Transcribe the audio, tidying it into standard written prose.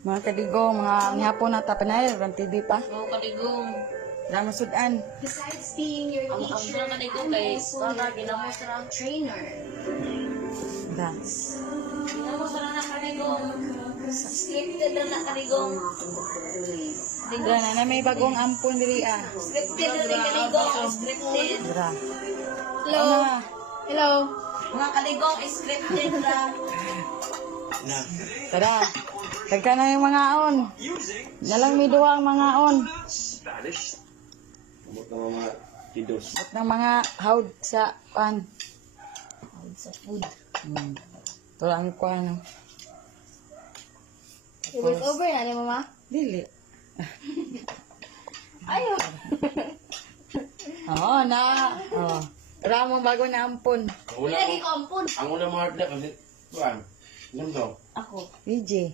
Mga kadigong, mga ngihapon na tapanay, ran TV pa. Mga kadigong. Rama sudan. Besides being your Ang teacher, mga kadigong kay para ginamos ra. trainer. Da. Ginamos ra na kadigong. Scripted na kadigong. Dra na may bagong ampon diri ah. Scripted na kadigong. Scripted. Dra. Hello. Ano? Hello. Mga kadigong scripted ra. Tara. Tagka na yung mga on. Nalang may duwa ang mga on. Abot ng mga kidos. At ng mga haud sa pan. Sa food. Ito lang ko ano. Voice over na ni mama. Dili. Ayo. Oo na. Oo. Tara mo bago na ampon. Ang una Lagi ko ampun. ang una mga hardla kasi kuan. Ganito. Ako. DJ.